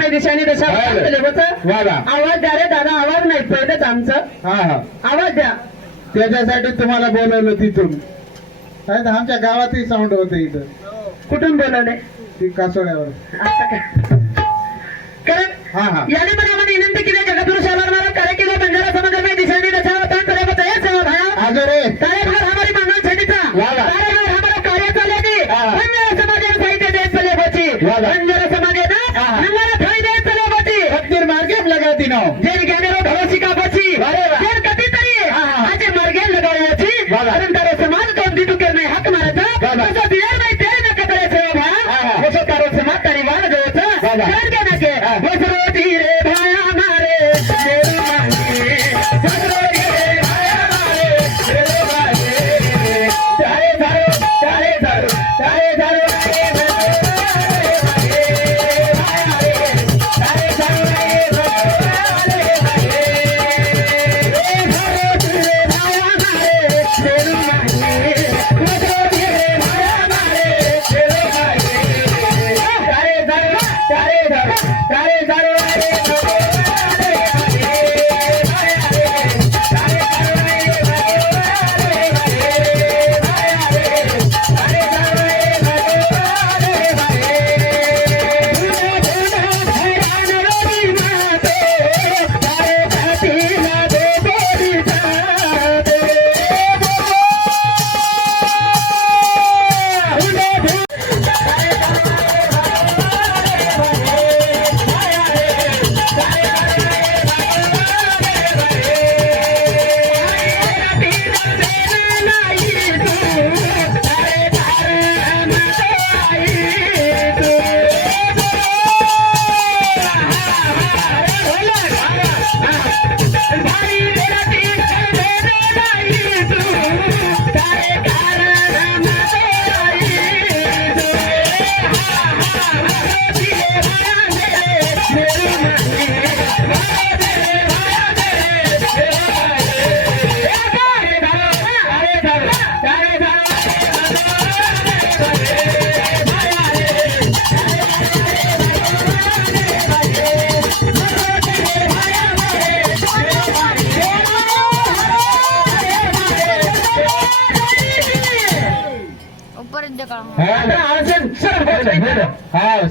नाही दिशाने दशा आवाज द्या रे दादा आवाज नाही पहिलेच आमचं आवाज द्या त्याच्यासाठी तुम्हाला बोलवलं तिथून नाही तर आमच्या गावातही साऊंड होतं इथं कुठून बोलवले ती कासोड्यावर कारण याने पण आम्हाला विनंती केली जगतपुरुष आभार कार्य केलं बंजारा समाज में दिशाने दशा भाया अरे कार्यभार हमारी मानव छेडीचा कार्यभार हमारा कार्य चालले बंजारा समाज साहित्य देश चले बची बंजारा समाज ना हमारा थाई देश चले बची हत्तीर मार्गे लगाती ना जेल ज्ञानेरो भरोसी का बची जेल कधी तरी आजे मार्गे लगावयाची कारण समाज कोण दितू के नाही हक मारायचा तसं बियार नाही ते नका करायचं भाया कसं करो समाज तरी वाढ द्यायचं कर के नके वसरोटी रे भाया मारे तेरी मांगे वसरोटी रे भाया मारे तेरी मांगे तारे तारो तारे तारो तारे तारो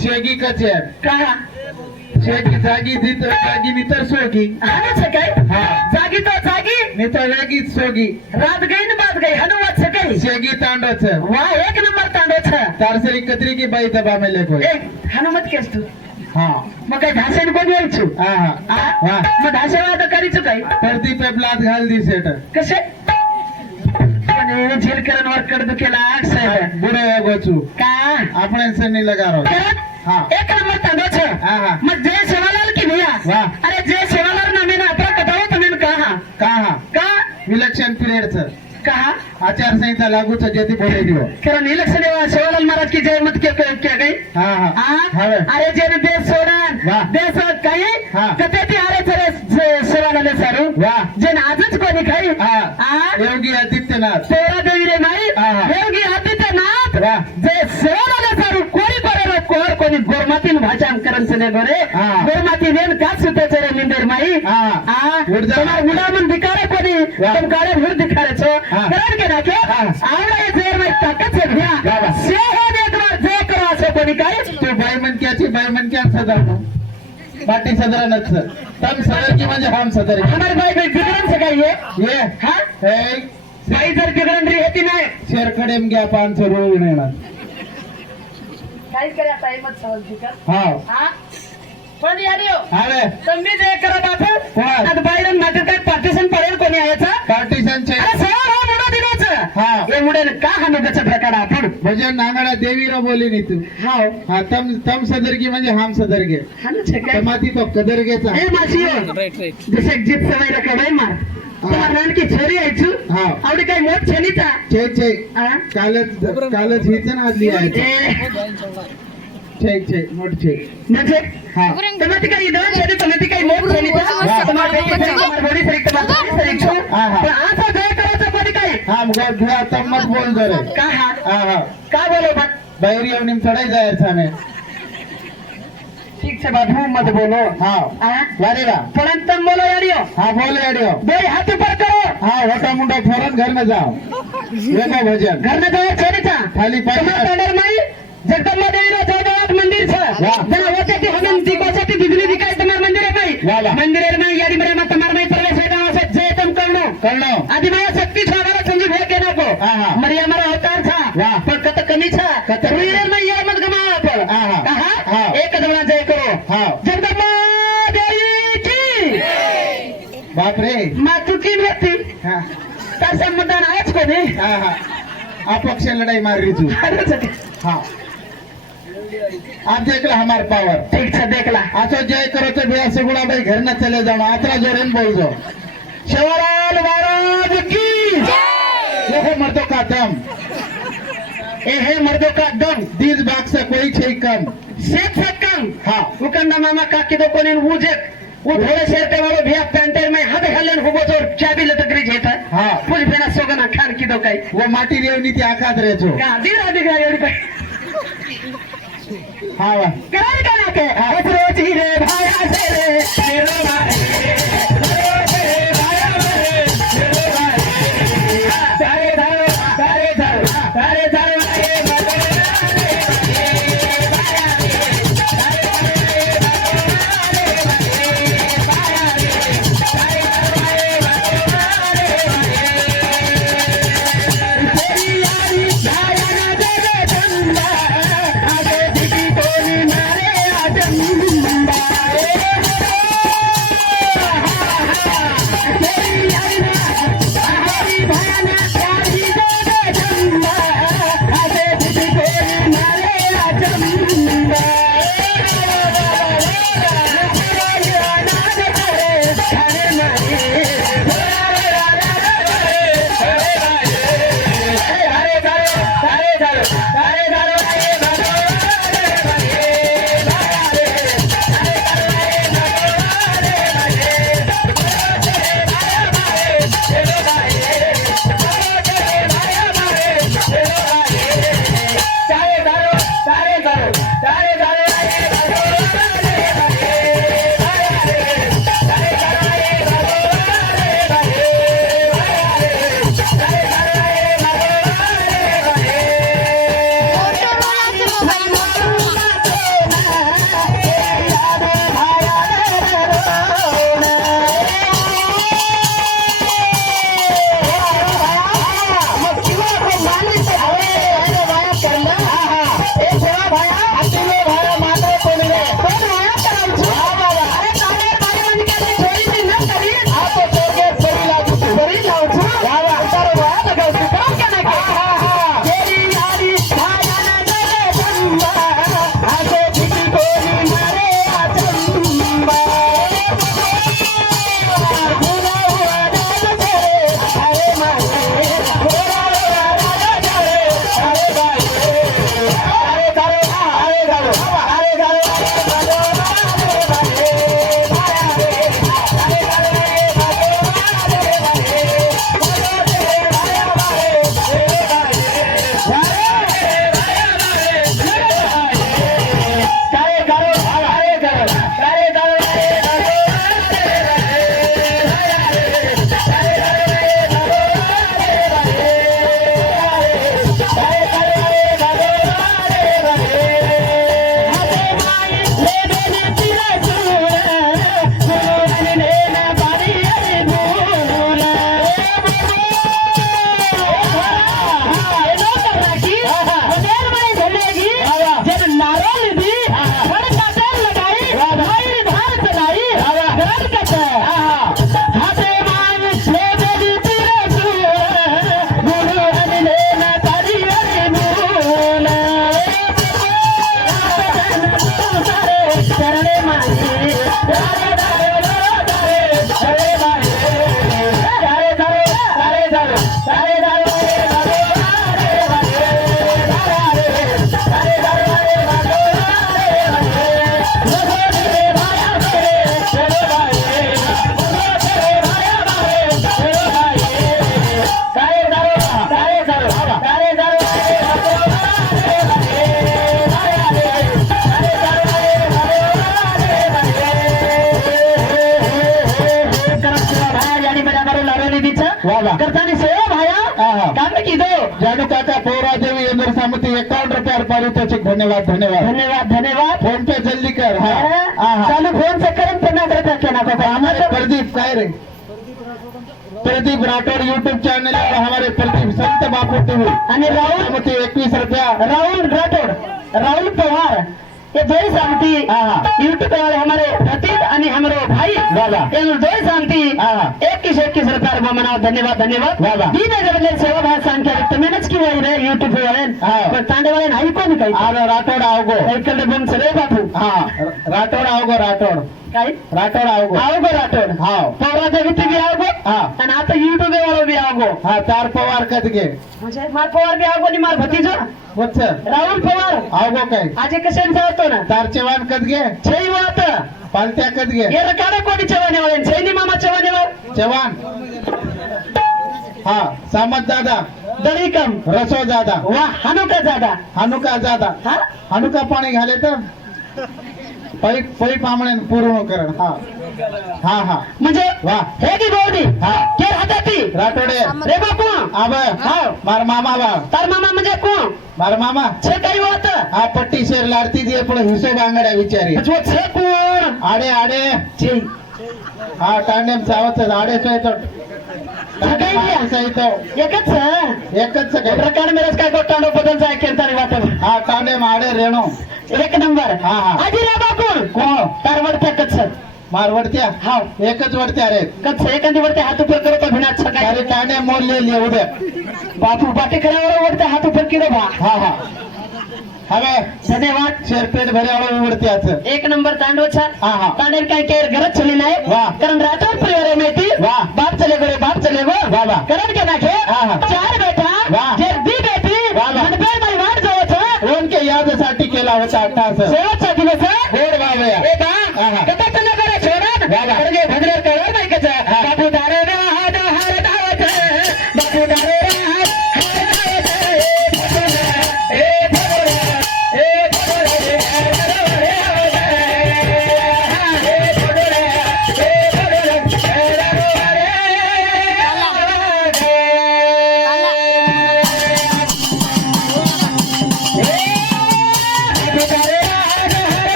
शेगी कचे शेगी जागी जागी नितर सोगी काय जागी तो जागी नितर वेगीच सोगी रात गई न बात गई हनुवत सकाळी शेगी तांडोच वाह एक नंबर तांडोच तारसरी कतरी की बाई दबा में लेको हनुमत केस तू हाँ मग काय भाषण कोण यायचो मग भाषण करीच काय परती पे ब्लात घाल दी सेट कसे झेल करण वर कडू केला बुरे गोचू का आपण सनी लगा रहो एक नंबर तांडोच मग जय सेवालाल की भैया अरे जय सेवालाल ना मैंने अपना बताओ तुम्हें कहा का इलेक्शन पीरियड कहा आचार संहिता लागू जयती बोले दियो कारण इलेक्शन सेवालाल महाराज की जय मत क्या गई अरे जेन देश सोडन देश काही कते ती अरे सेवालाल सारू जेन आजच कोणी काही योगी आदित्यनाथ तेरा देवी रे नाही योगी आदित्यनाथ जे सेवालाल सारू कोणी बरोबर कोर कोणी गोरमातीन भाषण करण सने गोरे गोरमाती नेन का सुते चरे निंदेर माई उडा मन दिखारे कोणी तुम काळे भूर दिखारे छो करण के नाके आवडा ये जेर में ताकत से भ्या से हो देखना जे करो असे कोणी काय तू बाई मन क्या सदर बाटी सदर नच तम सदर की म्हणजे हम सदर हमारे भाई भाई बिगड़न से काय ये हां भाई जर बिगड़न रही होती नाही शेरखडे में गया 500 रुपये नेना काय करे आता हिम्मत समज का हां पण यारियो अरे तुम्ही जे करत आहात आता बाहेर नाटक काय पार्टिशन पडेल कोणी यायचा पार्टिशनचे अरे सर हा मुडा दिनोच हे मुडे का हनुगचा प्रकार आपण भजन नांगडा देवीरा बोली नी तू हा तम सदरगी म्हणजे हम सदरगे तमाती तो कदरगेचा हे मासियो राईट जसे जीत सवय रकबाई मार तुम्हाला नानकी छोरी आयचू आवडी काय मोठ छेनीचा छे कालच हीच ना आदली आहे छे मोठ छे म्हणजे तुम्हाला काही दोन छेनी तुम्हाला काही मोठ छेनीचा तुम्हाला बॉडी सरिक तुम्हाला सरिक छो पण आता काय करायचं कोणी काय घुआ तम मत बोल जरे का बोलो बात बाहेर येऊन थोडा जायचं आम्ही ठीक से बाबू मत बोलो हाँ हाँ? वारे वाह तुरंत तुम बोलो यारियो हाँ बोले अड़ियो दो हाथ ऊपर करो हाँ होटा मुंडा फौरन घर में जाओ देखो भजन घर में जाओ छोड़ी था खाली पाच तुम्हारा ऑर्डर में जगदम्बा देवी जगन्नाथ मंदिर है वाह। जहाँ होते कि हमें दिखोसाठी बिजली दिखाई तुम्हारे मंदिर है वाह, वाह। मंदिर में यारी मेरे में तुम्हारे में प्रवेश है गाँव से जय तुम करनो करनो आदि माया शक्ति था हमारा संजीव है कहना को हाँ, हाँ। मरिया हमारा अवतार था वाह। पर कत कमी था कत- रुइर में ये मत गमाओ पर हाँ, हाँ। कहा हाँ। एक कदम जय करो हाँ जगदम्बा देवी की बाप रे मातृ की व्यक्ति हाँ तसा मतदान आहेच कोणी हाँ हाँ अपक्ष लड़ाई मार रही तू हाँ आप देख लो हमारे पावर ठीक से देख ला आचो जय करो तो भैया से गुड़ा भाई घर न चले जाओ आतरा जोरेन बोल दो शिवलाल महाराज की देखो मर्दों का दम ये है मर्दों का दम दीद बाग से कोई छे कम सेठ से कम हाँ उकंदा मामा काकी दो कोने वूजेक वो थोड़े शेर के वालों भैया पेंटर में हाथ हलन हुबो तो चाबी लटक रही जेता हाँ कुछ बिना सोगना खान की दो कई वो माटी रेवनी थी आकात रहे छो का दिरा दिखा एवढी काय हाँ वाह करार का ना के आज रोजी रे भाया से रे मेरो भाई तारे धारो तारे धारो तारे धारो करतानी सेवा भाया काम की दो जानू काका पौरादेवी इंद्र सामती 51 रुपया पारितोषिक धन्यवाद धन्यवाद धन्यवाद धन्यवाद फोन पे जल्दी कर चालू फोन से करम करना करता क्या ना पापा हमारे प्रदीप काय रे प्रदीप राठोड यूट्यूब चॅनल हमारे प्रदीप संत बापू टीव्ही आणि राहुल सामती 21 रुपया राहुल राठौड़ राहुल पवार ये दोई सामती यूट्यूब वाले हमारे प्रतीक आणि हमारे भाई ये दोई सामती 21 रुपया मनाव धन्यवाद धन्यवाद दी नाही बदले सेवा भाव सांगते तर मेहनत की वाई रे यूट्यूब वाले पण तांडे वाले नाही कोण काही राठोड आवगो इकडे बन सरे बापू राठोड आवगो राठोड काय राठोड आवगो आवगो राठोड पवार देवी बी आवगो आणि आता यूट्यूब वाला बी आवगो चार पवार कदगे म्हणजे मार पवार बी आवगो आणि मार भतीजो वच्च राहुल पवार आवगो काय आज कशाने जातो ना चार चेवान कदगे छई वात पालत्या कदगे ये रकाडा कोणी चवाने वाले सैनी मामा चवाने वाले जवान सामत दादा दरीकम रसो दादा वाह हनुका दादा हनुका दादा हनुका पाणी घाले तर पै पामणे पूर्ण करण म्हणजे वाह हे की गोडी के हाताती राठोडे रे बापू आब मार मामा बा तार मामा म्हणजे कोण मार मामा छे काही होत पट्टी शेर लाडती दे पण हिशोब आंगड्या विचारी जो छे कोण आडे आडे छे टांडेम सावत आडे तो एकच प्रकार मेरेच काय गोटांडो बदल जाय केंतानी वाटत टांडेम आडे रेणू एक नंबर आजी रे बापू कोण तार वडत्या कच्छ मारवडत्या एकच वडत्या रे कच्छ एखादी वडते हात उपर करत अभिनाथ सकाळी अरे टांडे मोडले उद्या बापू पाटेकरावर वडते हात उपर किलो भा हवे धन्यवाद शेरपेट भऱ्यावर उडत्याच एक नंबर तांडवचा तांडेर काय केर घरच चली नाही कारण राठौर परिवार माहिती बाप चले गोरे बाप चले गो करण के नाखे चार बेटा जे दी बेटी मनपेर माई वाट जावच उनके यादसाठी केला होता अट्टास शेवटचा दिवस गोड बाबया ए बा कथा तने करे छोडन करगे भगरे कळव नाही कचा बापू दारे राहत हर दावत बापू दारे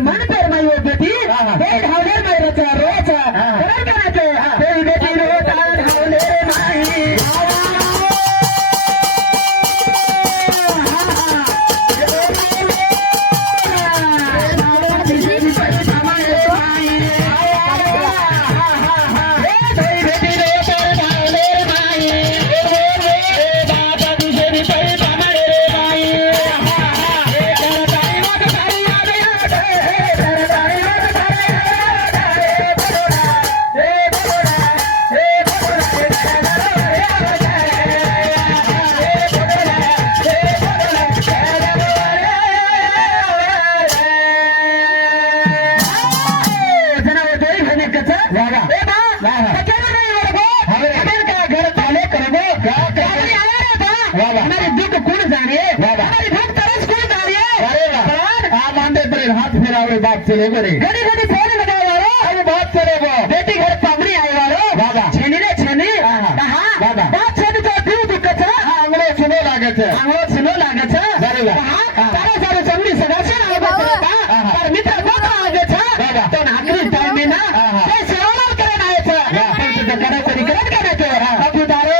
मन पर माई बेटी ढावलेर माई रचा रोज बेटी रोज ढावलेर माई वाह ए बा अकेले नहीं होगो अकेले का घर थाले करोगो हमारी आया रे बा हमारे दुख कौन जानिए हमारी भूख तरस कौन जानिए अरे वाह आ मांदे पर हाथ फेरावे बाप चले गोरे घड़ी घड़ी फोन लगाओ वालो अरे बाप चलेगो बेटी घर पामरी आई वालो वाह छेनी रे छेनी कहा वाह बाप छेनी तो दिल दुख छ आंगलो सुनो लागे छ आंगलो सुनो लागे छ अरे वाह तारे सारे चमड़ी सगासे आवे बा पर मित्र बहुत आगे छ तो आखिरी टाइम में ना ये सेवा करन आए छ पंच तो करे कोनी करन करे तो अब उतारे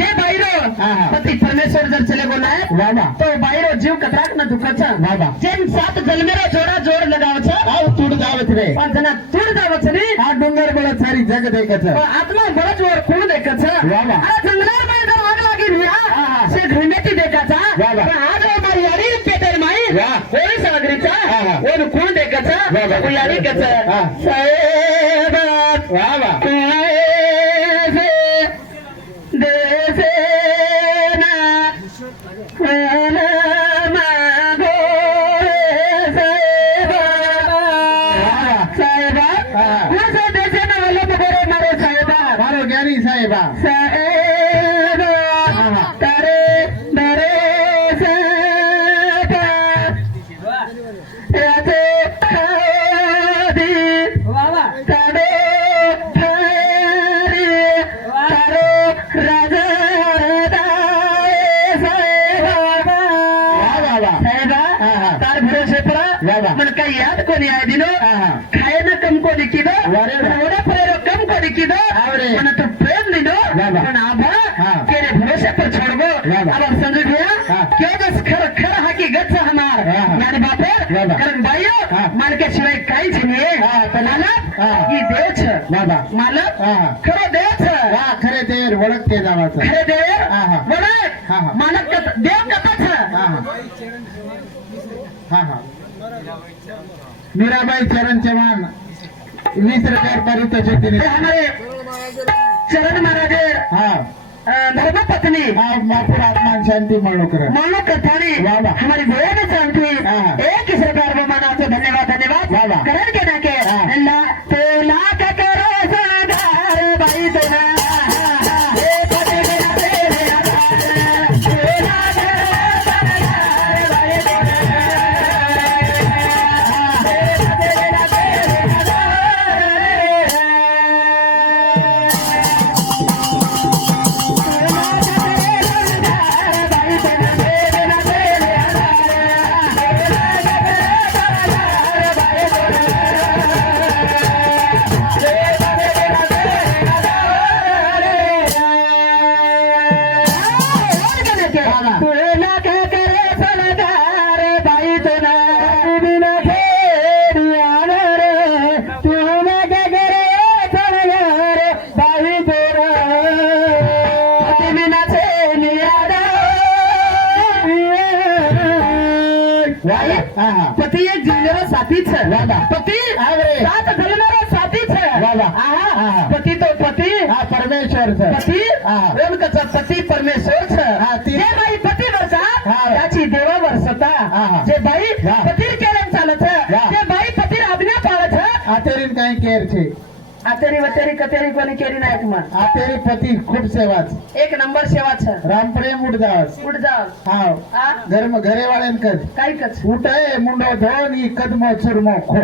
पति परमेश्वर जर चले गो ना तो बाईरो जीव कतराक न दुखछ जेम सात जन्मेरो जोड़ा जोड़ लगाव छ आव तुड जावत रे पण जना तुड जावत रे आ डोंगर बळ सारी जग देखछ आत्मा बळ जोर कोण देखछ अरे जंगलार में जर आग लागी रिया से घरमेटी देखछ पण आज हमारी यारी पेटर माई कोई सागरीचा ओन कोण देखछ कोई यारी कछ साहेब वाह वाह साहेबा तारे दरे साहेबा याचे खादी तारो थारी तारो राजा साहेबा तार भरोसे पड़ा मन का याद को नहीं आए दिनो खाए न कम को लिखी दो ओरा परेरो कम को लिखी दो मन तो प्रेम नहीं दो पण आभा तेरे भरोसे पर छोड़ दो अब समझ गया क्यों बस खर खर हाकी गच्छ हमार यानी बापे कारण बायो मान के शिवाय काही छे पण मालक ही देव छ मालक खरो देव छ खरे देव ओळखते जावाच खरे देव ओळख मालक देव कथा छ मीराबाई चरण चौहान 20 रुपये परित हमारे चरण महाराज धर्मपत्नी मापुर आत्मा शांति मरणो कथानी हमारी गोया में शांति एक इस प्रकार वो मनाते धन्यवाद धन्यवाद करण के नाके अल्लाह तो लाख करो साधार भाई तेरा पति एक जीवनारा साथी छ पति साथ जलनारा साथी छ पति तो पति परमेश्वर छ पति उनका पति परमेश्वर छ जे बाई पति वर्षा याची देवा वर्षता जे बाई पतिर केलन चालत जे बाई पतिर आज्ञा पाळत आतेरीन काही केर छे आतेरी वतेरी कतेरी कोणी केली नाही मग आतेरी पती खूप सेवाच एक नंबर सेवाच रामप्रेम उडदास उठ जाओ हाव आ घरे वाळ्यांकड काही कच उठे मुंडो धोनी कदमो चुरमो खो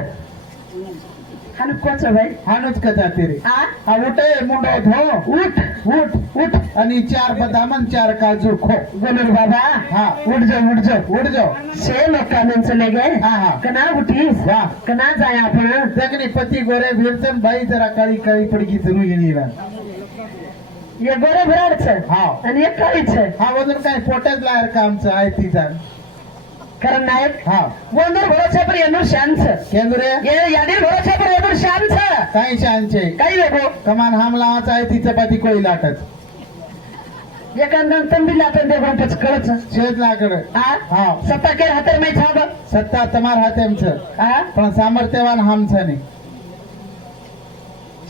हानु कोच भाई हानुच कथा तेरी आ हा उठे मुंडो धो उठ उठ उठ आणि 4 बदाम आणि 4 काजू खो गोलूर बाबा हा उठ जाओ से लोकांना चले गए हा हा कना उठीस वाह कना जाय आपण जगनी पती गोरे भिरचन बाई जरा काळी काळी पडकी जरू येणीला ये गोरे भराडच हा आणि एक काळीच हा वजन काय पोटच लायर कामचं आहे तिचा कारण नायक हा वंदर भरोसे पर येणं शांत केंद्रे ये यादीर भरोसे पर येणं शांत काही शांचे काही लोक कमान हाम लावाचा आहे ती चपाती कोई लाटच एखादा तंबी लाटन दे पण कळच शेत लाकड आ हा सत्ता केर हातर मै छाब सत्ता तमार हाते आमचं आ पण सामर्थ्यवान हामचं नाही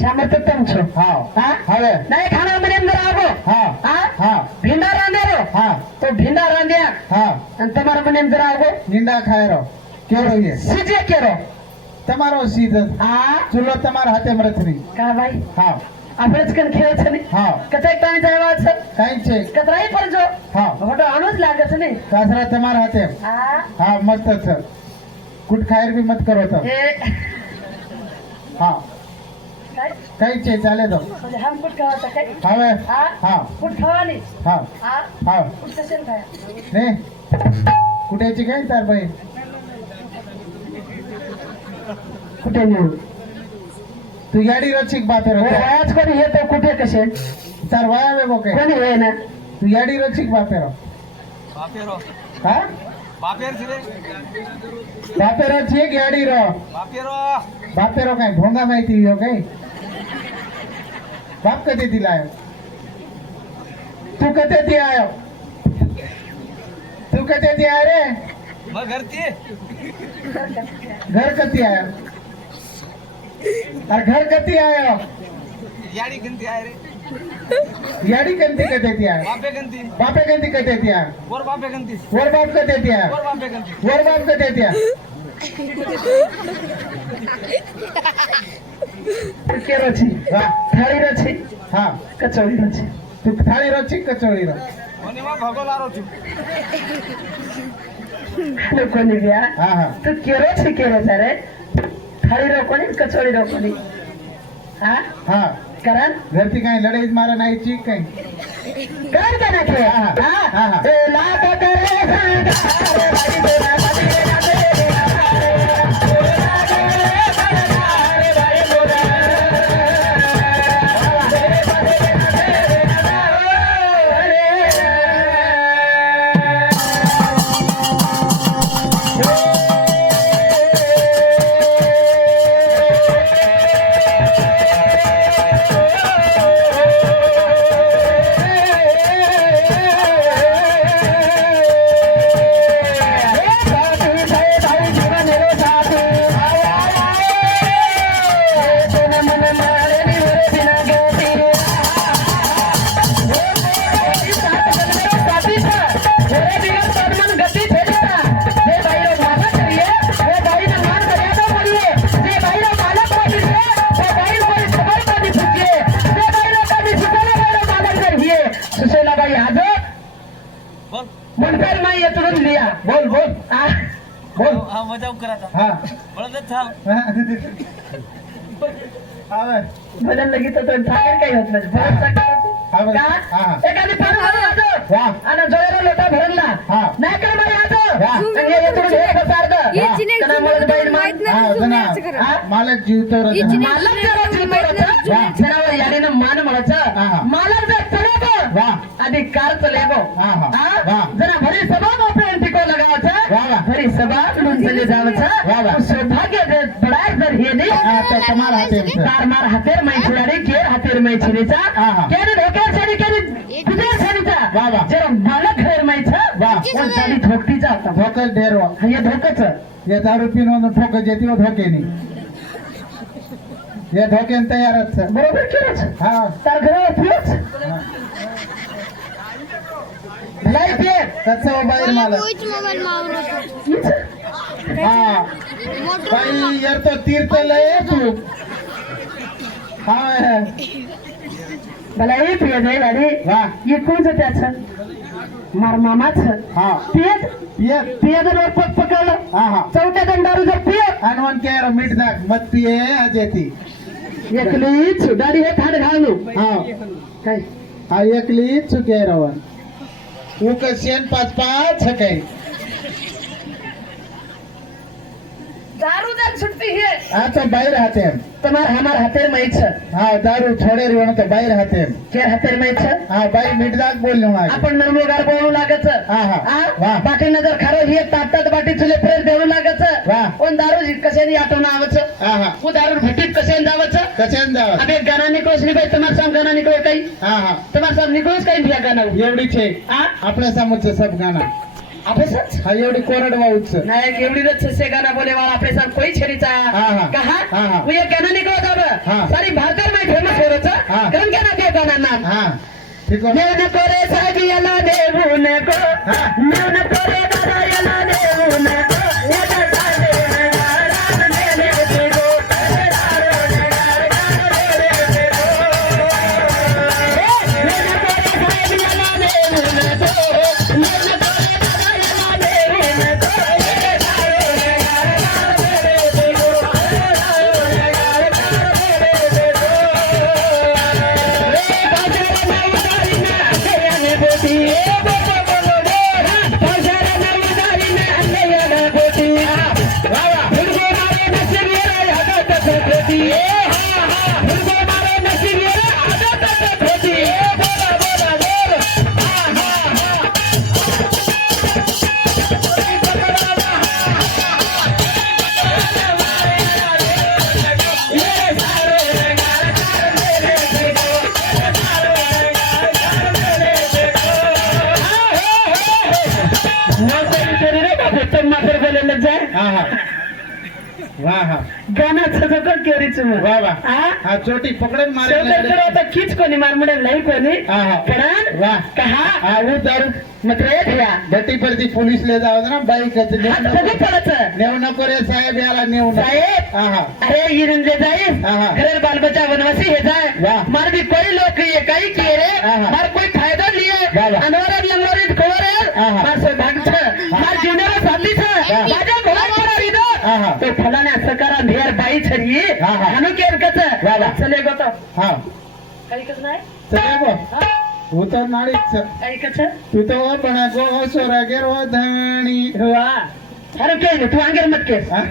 सामर्थ्य तुमचं हा हा हवे नाही खाना मध्ये अंदर आवो हा आ हा भिंडा रांधेरो हा तो भिंडा रांध्या हा आणि તમારા મને અંદર આવો निंदा खायरो केरो ये સીજે કેરો તમારો સીધ આ ચૂલો તમાર હાથે મરથરી का भाई હા આપણે જ કન ખેલ છે ને હા કતેક ટાઈમ જાય છે કાઈ છે કતરાઈ પર જો હા મોટો આનો જ લાગે છે ને કાસરા તમાર હાથે આ હા મસ્ત છે કુટ ખાયર બી મત કરો તો એ હા काय કાઈ છે ચાલે તો म्हणजे हम कुठ खावाचा काय હવે आ હા कुठ खावानी હા आ હા कुठ कसेल खाया ને कुठेची काय तार बाई कुठे नेऊ तू गाडी रचिक बापेर हो आज कोणी हे तो कुठे कसे तार वया वे बोके कोणी हे ना तू गाडी रचिक बापेर बापेरो हा बापेर छिरे बापेर છે ગાડી રો बापेरो बापेरो काय भोंगा माहिती हो काय बाप कधीથી લાયો તું કતેથી આવ્યો તું કતેથી આવ્યો રે मैं घर थी घर कती આવ્યો और घर कती આવ્યો याड़ी गंती आए रे याडी कंती कतेથી આવ્યો बापे गंती बापे कंती कतेથી આવ્યો और बापे गंती वोर बाप कतेથી આવ્યો और बापे गंती वोर बाप कतेથી આવ્યો केरो छी વાહ થાળી રો छी હા કચોરી રો छी તું થાળી રો છે કચોરી રો મને માં ભગો લારો છું कोणी ब्या હા હા तू केरो छी केरो तारे थाळी रो कोणी कचोरी रो कोणी हा હા कारण ઘરથી કાંઈ લડાઈ મારા નાઈ ચીક કાંઈ कर देना के હા, हा હા, હા. ए लाख करे संगारे भाई तेरा बदले ना बोल मुनकर माई येतून लिया બોલ બોલ आ બોલ हाँ मजा करा था હા बड़ा था આવે मला लगेच तो ठाकर काही होत नाही परत हा, बरं. का हा. एखादी पाणी भरून आजो વાહ आणि जोराला लोटा भरला हा. नाही कर मला आजो वाह. आणि हे येतून हे पसारतं ये चिने त्याला मला बाई माहित હા नाही जना हा? मालक जीवतो ये रचना चिने- मालक जरा चिंता वाह. जनावर याडीनं मान म्हणायचं हा. मालक जर चलेगो वाह आधी कार चलेगो हा, हा. हा? वाह. जरा भरी सभा आपल्याला टिको वाह, लगावायचं वाह. भरी सभा लुन चले वाह, जावायचं वाह. सौभाग्य बडाय जर हे नाही હા તો તમારા હાથે છે तार मार हातेर मै छुडारी केर हातेर मै छिनेचा हा, हा. केर ढोकेर छाडी केरी कुठे छाडीचा वाह, वाह. जरा मालक घर मै छ वाह. पण चाली ठोकतीचा आता ઢોકજ ઢેરવો हे धोकच એ દારૂ પીનો ઠોક જતી હો ઢોકે ની એ ઢોકે ને તૈયાર જ છે बरोबर केलंच હા तार घरावर फिरच હા. लाईट ये તત્સવ બાઈર માલક मोबाईल मावलो હા मोटर ભાઈ યાર તો તીર્થ લઈ તું हा मला हे प्रिय जाईल अरे वा हे कोणचं त्याचं मार मामाच हा पियत पियत पियदावर पग पकडलं हा हा चौथ्या दंडारू जर पियत हनुमान केर मीठ दाख मत पिये आज येती एकली सुधारी हे थाड घालू हा काय हा एकली चुके रवन उक शेन पाच पाच काही दारू जर छुट्टी है आता बाहेर हाते तुम्हार हमार हातेर मैच हा दारू छोडे रिवण तो बाहेर हाते के हातेर मैच हा बाई मीठ दाख बोललो ना आपण नर्मोगार बोलू लागत हा, हा. वा. बाटी नजर खारो हे तातात बाटी चुले प्रेर देऊ लागत वा. कोण दारू कशाने आठवणं आवच हा हा तू दारू भेटीत कशाने जावच कशाने जावं अबे गाना निकोस नाही बाई तुम्हार साम गाना निकोस काही हा हा तुम्हार साम निकोस काही भिया गाना एवढी छे हा आपल्या सामूचं सब गाना अभ्यासच हा एवढी कोरड वाऊच नायक एवढी रच से गाना बोले वाला आपले साथ कोई छरीचा हा, हा. कहा हा, हा. वो ये गाना निकलो हा. जाब सारी भारत में फेमस हो रहा हा. करण क्या ना दिया गाना नाम हा ठीक आहे नेवन कोरे सागी याला देवून को हा. नेवन कोरे दादा याला देवून को याला सागे नगारा नेले देगो नगारा नेले देगो नेवन कोरे सागी याला देवून को नेवन कोरे दादा याला देवून को हा हा वा हा गाण्याचं जगत केरीच वा वा हा चोटी पकडून मारे आता खीच कोणी मारमुडे नाही कोणी हा, हा. कारण वा कहा हा वो दारू मात्र हे ठेवा भट्टी परती पोलीस ले जाव ना बाईक हात बघू पडत नेऊ नको रे साहेब याला नेऊ नको साहेब हा हा अरे इरन जे जाए हा, हा. घर बाल बच्चा वनवासी है जाए वाह. मार भी कोई लोग ये कई किए रे हा, हा. मार कोई फायदा लिए वाह, वाह. अनवरत लंगोरित खोरे हा, हा. मार सौभाग्य छ मार जीवनाला साथी छ वाह. माझ्या घोडा पडा इथं हा, हा. तो फलाने असं करा ढेर बाई छरी हा, हा. हनु केर कच वाह, वाह. चले गो तो हा काही कच नाही चले गो हा? वो तो नाळीच काही कच तू तो पण गो सोरा गेरो धाणी वा अरे काही तू अंगेर मत केस हा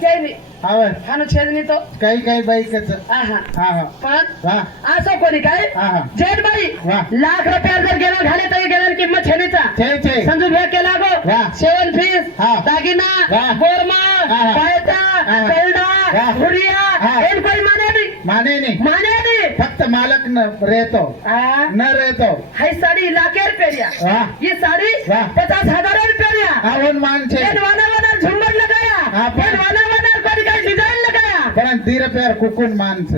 काही नाही आवे हानु छेदनी तो काही काही बाईकच आहा हा हा पण वा असं कोणी काय हा हा जेठ बाई वाह. लाख रुपया जर गेला घाले तरी गेला किंमत छेनीचा छे छे समजू घ्या केला गो वाह. शेवण फीस हा. दागिना वाह. बोरमा हा. पायता हा. कलडा वाह. हुरिया हा. इन कोई माने नहीं माने नहीं माने नहीं फक्त मालक न रहतो न रहतो हाई साड़ी लाखे रुपया वाह ये साड़ी वाह. 50,000 रुपया आवून मान छे इन वाना वाना झुमर लगाया हा, पण- इन वाना वाना कोई काय डिजाइन लगाया पण धीर पेर कुकून मानस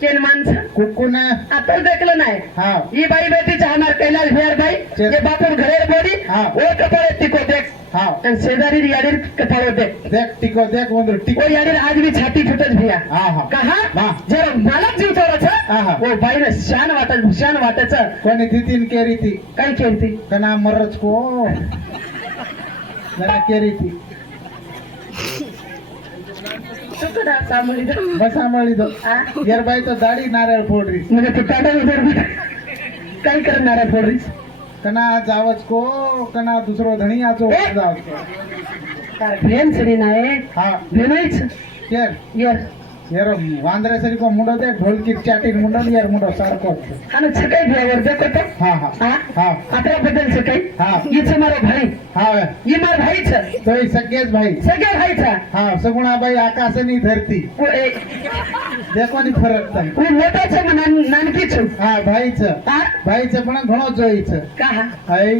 केन माणसं कुकून आता देखलं नाही हा ही बाई बेटी चाहणार कैलाश भियार बाई चल. ये बापूर घरेर बोडी हा. ओ कपाळे तिको देख हा आणि शेजारी याडीर कपाळे देख देख टिको देख ಒಂದು टिको ओ याडीर आज भी छाती फुटत भिया हा हा कहा वाह. जर मालक जीव तोरच हा, हा. ओ बाईला शान वाटच कोणी तितीन केरी ती काय केलती कना मरच को जरा केरी ती चुकदा सामोरी बस सांभाळी दो आ यार बाई तो दाढी नारळ फोडरी म्हणजे तू काढा उधर काय करणार आहे पोरीस कना जावच को कना दुसरो धणी आचो ए! जावच को काय भेन सरी नाही हा भेनायच केर यार यार वांद्रे सरी को मुंडो दे ढोलकी चाटीन मुंडो यार मुंडो सारको आणि सकाळी भियावर देखो तो हा हा हा हा आता बदल सकाळी हा हिचं मारो भाई हा ये मार भाईच तो सगळेच भाई सगळ्या भाईचा हा सगुणा बाई आकाशनी धरती देखो नि फरक तन હું મોટો છે મને નાનકી છું हा भाईचं हा भाईचं पण घणो जोईचं का हा हाय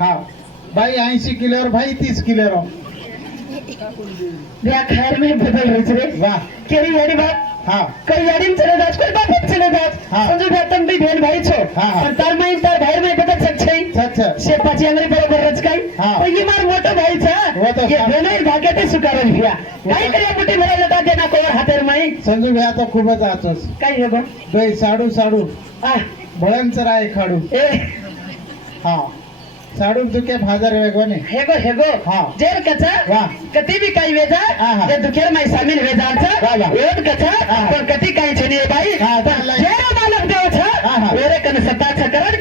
हा बाई 80 किलोवर भाई 30 किलोवर બે खैर में बदल रही છે वाह केरी यारी बात हा कई यारी में चले जात कोई बाप चले जात हाँ. समझो भैया तुम भी बहन भाई छो हाँ, हाँ. पर तार माई तार भाई में बदल सकछे सच शेपाची अंगरी बरोबर रचकाई हाँ. तो ये मार मोटो भाई वो तो छा ये सा- बहनोई भाग्याते सुकारल भैया काय करे मोठी भरा लटा देना नाही संजू भैया तो खूपच आचोस काय हे बा गई साडू साडू आ, भयंकर आहे खाडू ए हा साडू तुके फादर वेगवाने हेगो हा. जेर कचा वाह. कती भी काही वेजा हा. जे दुखेर माई सामील वेजांचा वाह, वाह. वेद कचा हा. पण कती काही छेनी बाई हा, चाललंय. जेर मालक देव हा. छ वेरे कन सत्ता छ करन